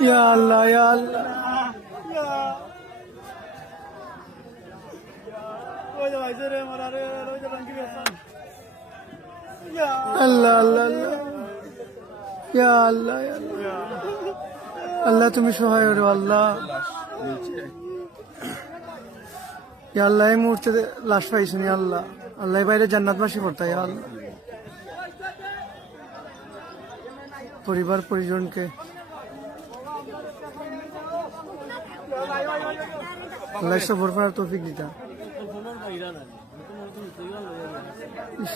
Ya Allah, ya Allah. Allah, Allah, Allah. Ya Allah, ya Allah. Allah তুমি সহায় হও আল্লাহ। ইয়া আল্লাহ এই মুহূর্তে লাশ পাইছেন ইয়া আল্লাহ। আল্লাহ বাইরে জান্নাতবাসী করতে ইয়া আল্লাহ। পরিবার পরিজনকে আল্লাহ সবর করার তৌফিক দিতা। ইস